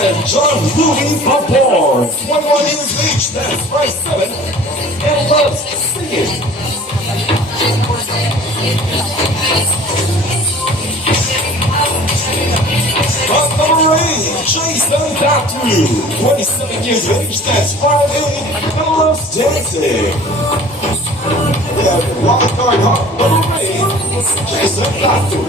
7, John Louis Vapor, 21 years of age, that's right 7, and loves singing. On number 8, Jason Datu, 27 years of age, that's 5'8", and loves dancing. We have wild card on number 8, Jason Datu.